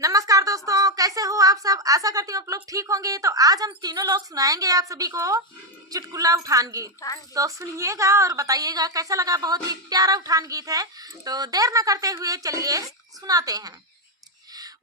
नमस्कार दोस्तों, कैसे हो आप सब। आशा करती हूँ आप लोग ठीक होंगे। तो आज हम तीनों लोग सुनाएंगे आप सभी को चुटकुला उठान गीत। तो सुनिएगा और बताइएगा कैसा लगा। बहुत ही प्यारा उठान गीत है। तो देर न करते हुए चलिए सुनाते हैं।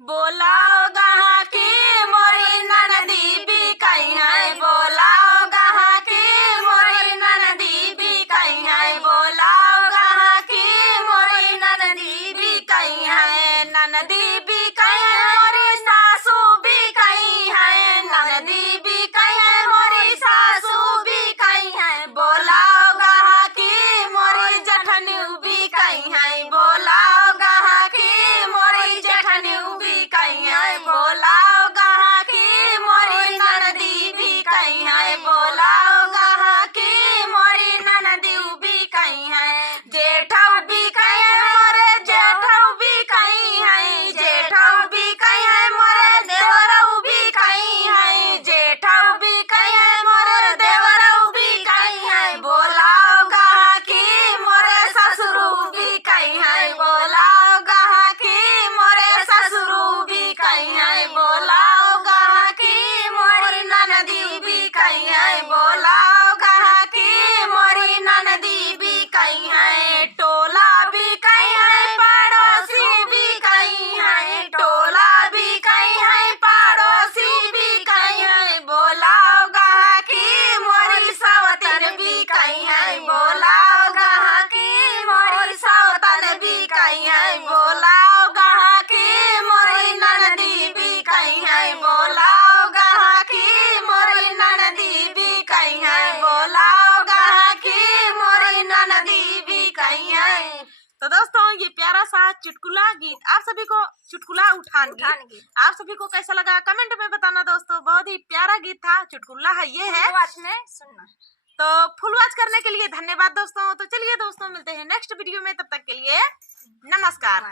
बोलाओ गहा की मोरी ननदी भी कहीं है, बोलाओ गहा की मोरी ननदी भी कहीं है, बोलाओ गहा की मोरी ननदी भी कहीं है, ननदी भी कहीं है, मोरी सासू भी कहीं है, ननदी भी कहीं है, मोरी सासू भी कहीं है, बोलाओ गहा की मोरी जठनी भी कहीं है, बोलाओ गहा की मोरी जठनी भी कहीं है, बोलाओ गहा की मोरी ननदी भी कहीं है, बोलाओ गहा की मोरी ननदी भी कहीं है, जेठऊ भी कहीं है, मोरे जेठऊ भी कहीं है, जेठऊ भी कहीं है, मोरे देवरऊ भी कहीं है, जेठऊ भी कहीं है, मोरे देवरऊ भी कहीं है, बोलाओ गहा की मोरे ससुरू भी कहीं है, बोलाओ गहा की मोरे ससुरू भी कहीं है, बोलाओ गहा की मोरी ननदी भी कहीं है, बोलाओ गहा की मोरी ननदी भी कहीं है, टोला भी कहीं है, पड़ोसी भी कहीं है, टोला भी कहीं है, पड़ोसी भी कहीं है, बोलाओ गहा की मोरी सवतन भी कहीं है, बोलाओ गहा की मोरी सवतन भी कहीं है, बोलाओ गहा की मोरी ननदी भी कहीं है, बोलाओ गहा की मोरी ननदी भी कहीं है, बोलाओ गहा की मोरी ननदी भी कहीं है। तो दोस्तों, ये प्यारा सा चुटकुला गीत आप सभी को, चुटकुला उठान गीत आप सभी को कैसा लगा कमेंट में बताना दोस्तों। बहुत ही प्यारा गीत था, चुटकुला है ये है, सुनना। तो फुल वॉच करने के लिए धन्यवाद दोस्तों। तो चलिए दोस्तों, मिलते हैं नेक्स्ट वीडियो में, तब तक के लिए नमस्कार।